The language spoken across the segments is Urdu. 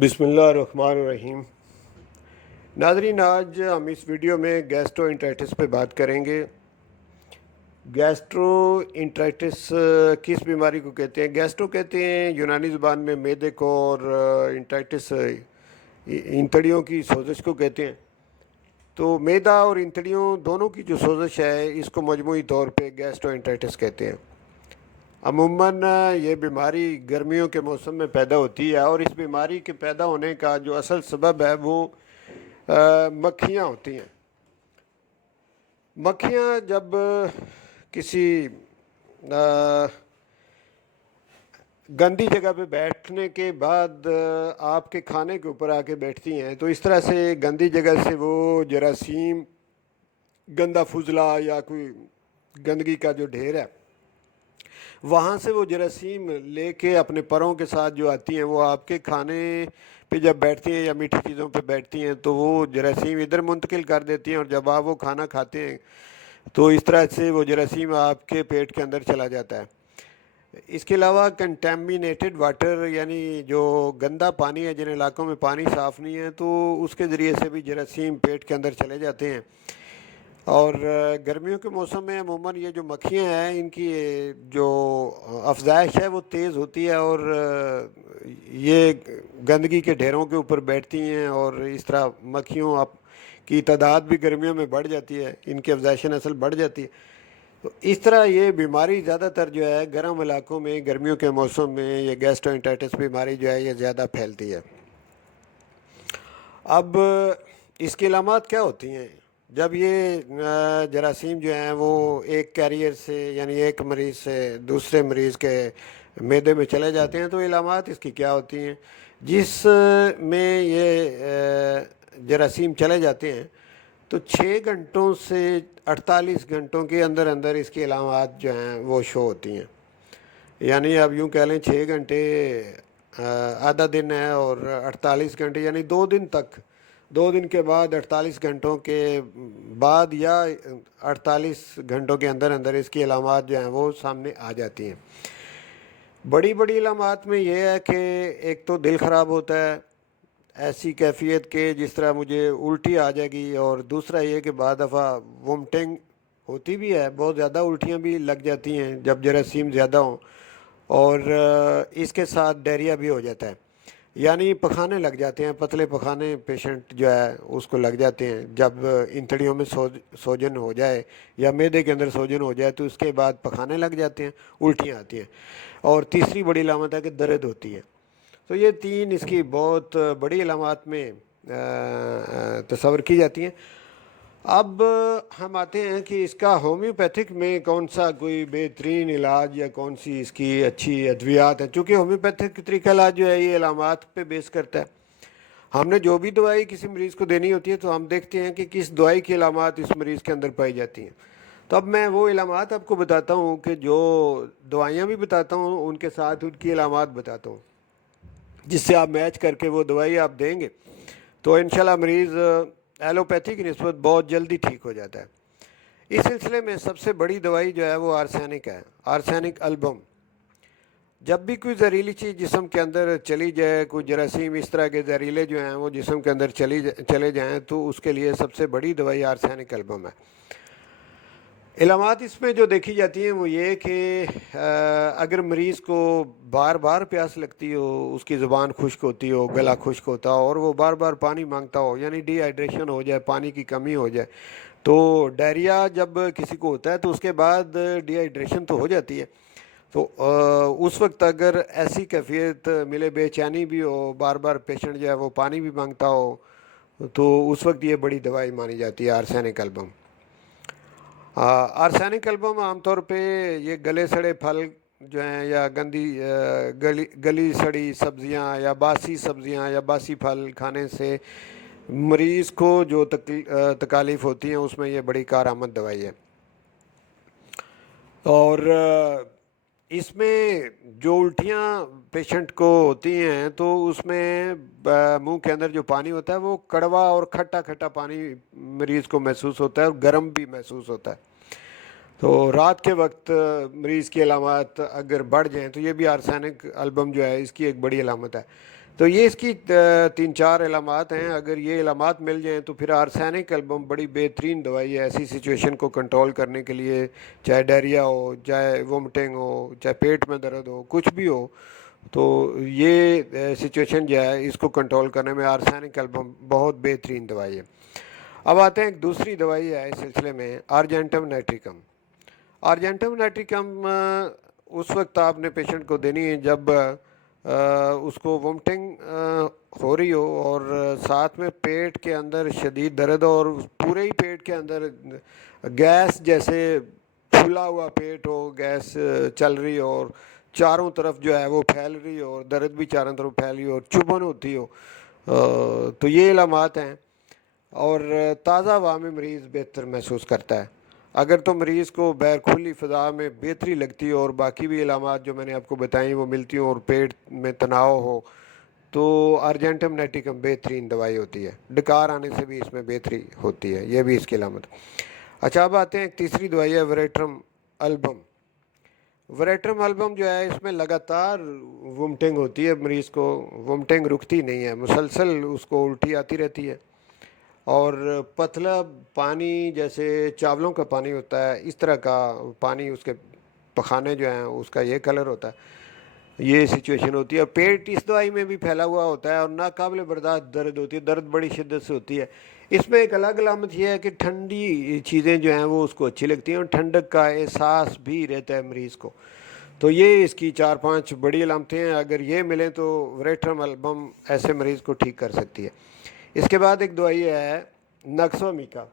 بسم اللہ الرحمن الرحیم۔ ناظرین، آج ہم اس ویڈیو میں گیسٹرو انٹرائٹس پہ بات کریں گے۔ گیسٹرو انٹرائٹس کس بیماری کو کہتے ہیں؟ گیسٹرو کہتے ہیں یونانی زبان میں معدے کو، اور انٹرائٹس انتڑیوں کی سوزش کو کہتے ہیں۔ تو معدہ اور انتڑیوں دونوں کی جو سوزش ہے اس کو مجموعی طور پہ گیسٹرو انٹرائٹس کہتے ہیں۔ عموماً یہ بیماری گرمیوں کے موسم میں پیدا ہوتی ہے، اور اس بیماری کے پیدا ہونے کا جو اصل سبب ہے وہ مکھیاں ہوتی ہیں۔ مکھیاں جب کسی گندی جگہ پہ بیٹھنے کے بعد آپ کے کھانے کے اوپر آ کے بیٹھتی ہیں، تو اس طرح سے گندی جگہ سے وہ جراثیم، گندا فضلہ یا کوئی گندگی کا جو ڈھیر ہے، وہاں سے وہ جراثیم لے کے اپنے پروں کے ساتھ جو آتی ہیں، وہ آپ کے کھانے پہ جب بیٹھتی ہیں یا میٹھی چیزوں پہ بیٹھتی ہیں تو وہ جراثیم ادھر منتقل کر دیتی ہیں، اور جب آپ وہ کھانا کھاتے ہیں تو اس طرح سے وہ جراثیم آپ کے پیٹ کے اندر چلا جاتا ہے۔ اس کے علاوہ کنٹیمینیٹڈ واٹر، یعنی جو گندا پانی ہے، جن علاقوں میں پانی صاف نہیں ہے، تو اس کے ذریعے سے بھی جراثیم پیٹ کے اندر چلے جاتے ہیں۔ اور گرمیوں کے موسم میں عموماً یہ جو مکھیاں ہیں، ان کی جو افزائش ہے وہ تیز ہوتی ہے، اور یہ گندگی کے ڈھیروں کے اوپر بیٹھتی ہیں، اور اس طرح مکھیوں کی تعداد بھی گرمیوں میں بڑھ جاتی ہے، ان کی افزائش نسل بڑھ جاتی ہے۔ تو اس طرح یہ بیماری زیادہ تر جو ہے گرم علاقوں میں گرمیوں کے موسم میں یہ گیسٹرو انٹرائٹس بیماری جو ہے یہ زیادہ پھیلتی ہے۔ اب اس کی علامات کیا ہوتی ہیں؟ جب یہ جراثیم جو ہیں وہ ایک کیریئر سے، یعنی ایک مریض سے دوسرے مریض کے معدے میں چلے جاتے ہیں، تو علامات اس کی کیا ہوتی ہیں؟ جس میں یہ جراثیم چلے جاتے ہیں تو 6 گھنٹوں سے 48 گھنٹوں کے اندر اندر اس کی علامات جو ہیں وہ شو ہوتی ہیں۔ یعنی اب یوں کہہ لیں 6 گھنٹے آدھا دن ہے، اور 48 گھنٹے یعنی 2 دن تک، 2 دن کے بعد 48 گھنٹوں کے بعد یا 48 گھنٹوں کے اندر اندر اس کی علامات جو ہیں وہ سامنے آ جاتی ہیں۔ بڑی بڑی علامات میں یہ ہے کہ ایک تو دل خراب ہوتا ہے، ایسی کیفیت کہ جس طرح مجھے الٹی آ جائے گی، اور دوسرا یہ کہ بعض دفعہ وومٹنگ ہوتی بھی ہے، بہت زیادہ الٹیاں بھی لگ جاتی ہیں جب جراثیم زیادہ ہوں، اور اس کے ساتھ ڈائریا بھی ہو جاتا ہے، یعنی پخانے لگ جاتے ہیں، پتلے پخانے پیشنٹ جو ہے اس کو لگ جاتے ہیں جب انتڑیوں میں سوجن ہو جائے یا معدے کے اندر سوجن ہو جائے، تو اس کے بعد پخانے لگ جاتے ہیں، الٹیاں آتی ہیں۔ اور تیسری بڑی علامت ہے کہ درد ہوتی ہے۔ تو یہ 3 اس کی بہت بڑی علامات میں تصور کی جاتی ہیں۔ اب ہم آتے ہیں کہ اس کا ہومیوپیتھک میں کون سا کوئی بہترین علاج یا کون سی اس کی اچھی ادویات ہیں، چونکہ ہومیوپیتھک طریقہ علاج جو ہے یہ علامات پہ بیس کرتا ہے۔ ہم نے جو بھی دوائی کسی مریض کو دینی ہوتی ہے تو ہم دیکھتے ہیں کہ کس دوائی کی علامات اس مریض کے اندر پائی جاتی ہیں۔ تو اب میں وہ علامات آپ کو بتاتا ہوں کہ جو دوائیاں بھی بتاتا ہوں ان کے ساتھ ان کی علامات بتاتا ہوں، جس سے آپ میچ کر کے وہ دوائی آپ دیں گے تو انشاءاللہ مریض ایلوپیتھی کی نسبت بہت جلدی ٹھیک ہو جاتا ہے۔ اس سلسلے میں سب سے بڑی دوائی جو ہے وہ آرسینک ہے، آرسینک البم۔ جب بھی کوئی زہریلی چیز جسم کے اندر چلی جائے، کوئی جراثیم اس طرح کے زہریلے جو ہیں وہ جسم کے اندر چلے جائیں، تو اس کے لیے سب سے بڑی دوائی آرسینک البم ہے۔ علامات اس میں جو دیکھی جاتی ہیں وہ یہ کہ اگر مریض کو بار بار پیاس لگتی ہو، اس کی زبان خشک ہوتی ہو، گلا خشک ہوتا ہو، اور وہ بار بار پانی مانگتا ہو، یعنی ڈی ہائیڈریشن ہو جائے، پانی کی کمی ہو جائے، تو ڈائریا جب کسی کو ہوتا ہے تو اس کے بعد ڈی ہائیڈریشن تو ہو جاتی ہے، تو اس وقت اگر ایسی کیفیت ملے، بے چینی بھی ہو، بار بار پیشنٹ جو ہے وہ پانی بھی مانگتا ہو، تو اس وقت یہ بڑی دوائی مانی جاتی ہے آرسینک البم۔ آرسینک البم عام طور پہ یہ گلے سڑے پھل جو ہیں، یا گلی سڑی سبزیاں، یا باسی سبزیاں یا باسی پھل کھانے سے مریض کو جو تکالیف ہوتی ہیں اس میں یہ بڑی کارآمد دوائی ہے۔ اور اس میں جو الٹیاں پیشنٹ کو ہوتی ہیں تو اس میں منہ کے اندر جو پانی ہوتا ہے وہ کڑوا اور کھٹا کھٹا پانی مریض کو محسوس ہوتا ہے، اور گرم بھی محسوس ہوتا ہے۔ تو رات کے وقت مریض کی علامات اگر بڑھ جائیں تو یہ بھی آرسینک البم جو ہے اس کی ایک بڑی علامت ہے. تو یہ اس کی تین چار علامات ہیں. اگر یہ علامات مل جائیں تو پھر آرسینک البم بڑی بہترین دوائی ہے ایسی سچویشن کو کنٹرول کرنے کے لیے. چاہے ڈائریا ہو، چاہے وومٹنگ ہو، چاہے پیٹ میں درد ہو، کچھ بھی ہو، تو یہ سچویشن جو ہے اس کو کنٹرول کرنے میں آرسینک البم بہت بہترین دوائی ہے. اب آتے ہیں ایک دوسری دوائی ہے اس سلسلے میں، آرجینٹم نائٹریکم. آرجینٹم نائٹریکم اس وقت آپ نے پیشنٹ کو دینی ہے جب اس کو وومٹنگ ہو رہی ہو اور ساتھ میں پیٹ کے اندر شدید درد ہو اور پورے ہی پیٹ کے اندر گیس جیسے پھولا ہوا پیٹ ہو، گیس چل رہی ہو اور چاروں طرف جو ہے وہ پھیل رہی ہو اور درد بھی چاروں طرف پھیل رہی ہو اور چبھن ہوتی ہو. تو یہ علامات ہیں. اور تازہ ہوا میں مریض بہتر محسوس کرتا ہے. اگر تو مریض کو بیر کھلی فضا میں بہتری لگتی ہو اور باقی بھی علامات جو میں نے آپ کو بتائیں وہ ملتی ہوں اور پیٹ میں تناؤ ہو تو ارجنٹم نیٹیکم بہترین دوائی ہوتی ہے. ڈکار آنے سے بھی اس میں بہتری ہوتی ہے، یہ بھی اس کی علامت. اچھا اب آتے ہیں ایک تیسری دوائی ہے وریٹرم البم. وریٹرم البم جو ہے اس میں لگاتار وومٹنگ ہوتی ہے، مریض کو وومٹنگ رکتی نہیں ہے، مسلسل اس کو الٹی آتی رہتی ہے اور پتلا پانی جیسے چاولوں کا پانی ہوتا ہے اس طرح کا پانی اس کے پخانے جو ہیں اس کا یہ کلر ہوتا ہے. یہ سچویشن ہوتی ہے. پیٹ اس دوائی میں بھی پھیلا ہوا ہوتا ہے اور ناقابل برداشت درد ہوتی ہے، درد بڑی شدت سے ہوتی ہے. اس میں ایک الگ علامت یہ ہے کہ ٹھنڈی چیزیں جو ہیں وہ اس کو اچھی لگتی ہیں اور ٹھنڈک کا احساس بھی رہتا ہے مریض کو. تو یہ اس کی چار پانچ بڑی علامتیں ہیں. اگر یہ ملیں تو وریٹرم البم ایسے مریض کو ٹھیک کر سکتی ہے. اس کے بعد ایک دوائی ہے نکسومیکا.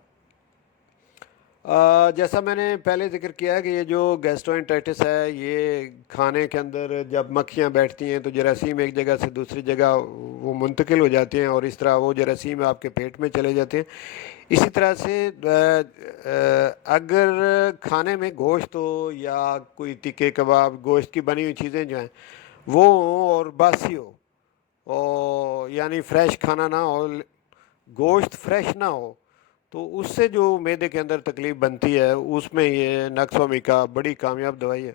جیسا میں نے پہلے ذکر کیا ہے کہ یہ جو گیسٹرونٹرائٹس ہے یہ کھانے کے اندر جب مکھیاں بیٹھتی ہیں تو جراثیم ایک جگہ سے دوسری جگہ وہ منتقل ہو جاتے ہیں اور اس طرح وہ جراثیم آپ کے پیٹ میں چلے جاتے ہیں. اسی طرح سے اگر کھانے میں گوشت ہو یا کوئی تکے کباب گوشت کی بنی ہوئی چیزیں جو ہیں وہ ہوں اور باسی ہو یعنی فریش کھانا نہ ہو، گوشت فریش نہ ہو، تو اس سے جو معدے کے اندر تکلیف بنتی ہے اس میں یہ نکسومیکا بڑی کامیاب دوائی ہے.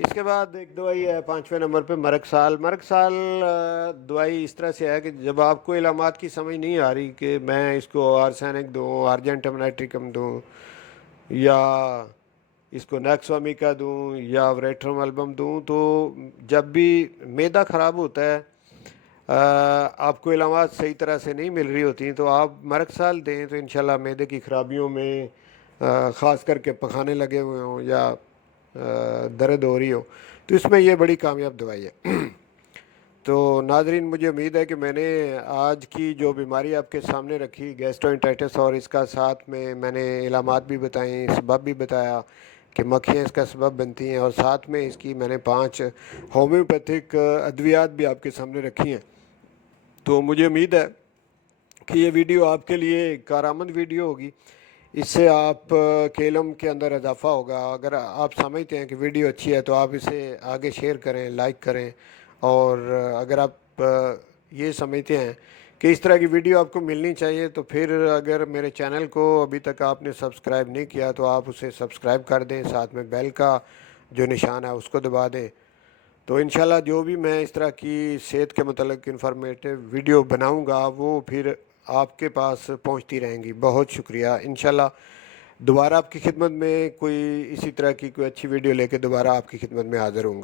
اس کے بعد ایک دوائی ہے پانچویں نمبر پہ مرکسال. مرکسال دوائی اس طرح سے ہے کہ جب آپ کو علامات کی سمجھ نہیں آ رہی کہ میں اس کو آرسینک دوں، ارجنٹم نائٹریکم دوں یا اس کو نیکسومیکا دوں یا وریٹرم البم دوں، تو جب بھی معدہ خراب ہوتا ہے آپ کو علامات صحیح طرح سے نہیں مل رہی ہوتی تو آپ مرکسال دیں تو انشاءاللہ معدے کی خرابیوں میں خاص کر کے پخانے لگے ہوئے ہوں یا درد ہو رہی ہو تو اس میں یہ بڑی کامیاب دوائی ہے. تو ناظرین مجھے امید ہے کہ میں نے آج کی جو بیماری آپ کے سامنے رکھی گیسٹرونٹرائٹس اور اس کا ساتھ میں نے علامات بھی بتائیں، سبب بھی بتایا کہ مکھیاں اس کا سبب بنتی ہیں اور ساتھ میں اس کی میں نے 5 ہومیوپیتھک ادویات بھی آپ کے سامنے رکھی ہیں. تو مجھے امید ہے کہ یہ ویڈیو آپ کے لیے کارآمد ویڈیو ہوگی. اس سے آپ کے علم کے اندر اضافہ ہوگا. اگر آپ سمجھتے ہیں کہ ویڈیو اچھی ہے تو آپ اسے آگے شیئر کریں، لائک کریں. اور اگر آپ یہ سمجھتے ہیں کہ اس طرح کی ویڈیو آپ کو ملنی چاہیے تو پھر اگر میرے چینل کو ابھی تک آپ نے سبسکرائب نہیں کیا تو آپ اسے سبسکرائب کر دیں، ساتھ میں بیل کا جو نشان ہے اس کو دبا دیں. تو انشاءاللہ جو بھی میں اس طرح کی صحت کے متعلق انفارمیٹو ویڈیو بناؤں گا وہ پھر آپ کے پاس پہنچتی رہیں گی. بہت شکریہ. انشاءاللہ دوبارہ آپ کی خدمت میں کوئی اسی طرح کی کوئی اچھی ویڈیو لے کے دوبارہ آپ کی خدمت میں حاضر ہوں گا.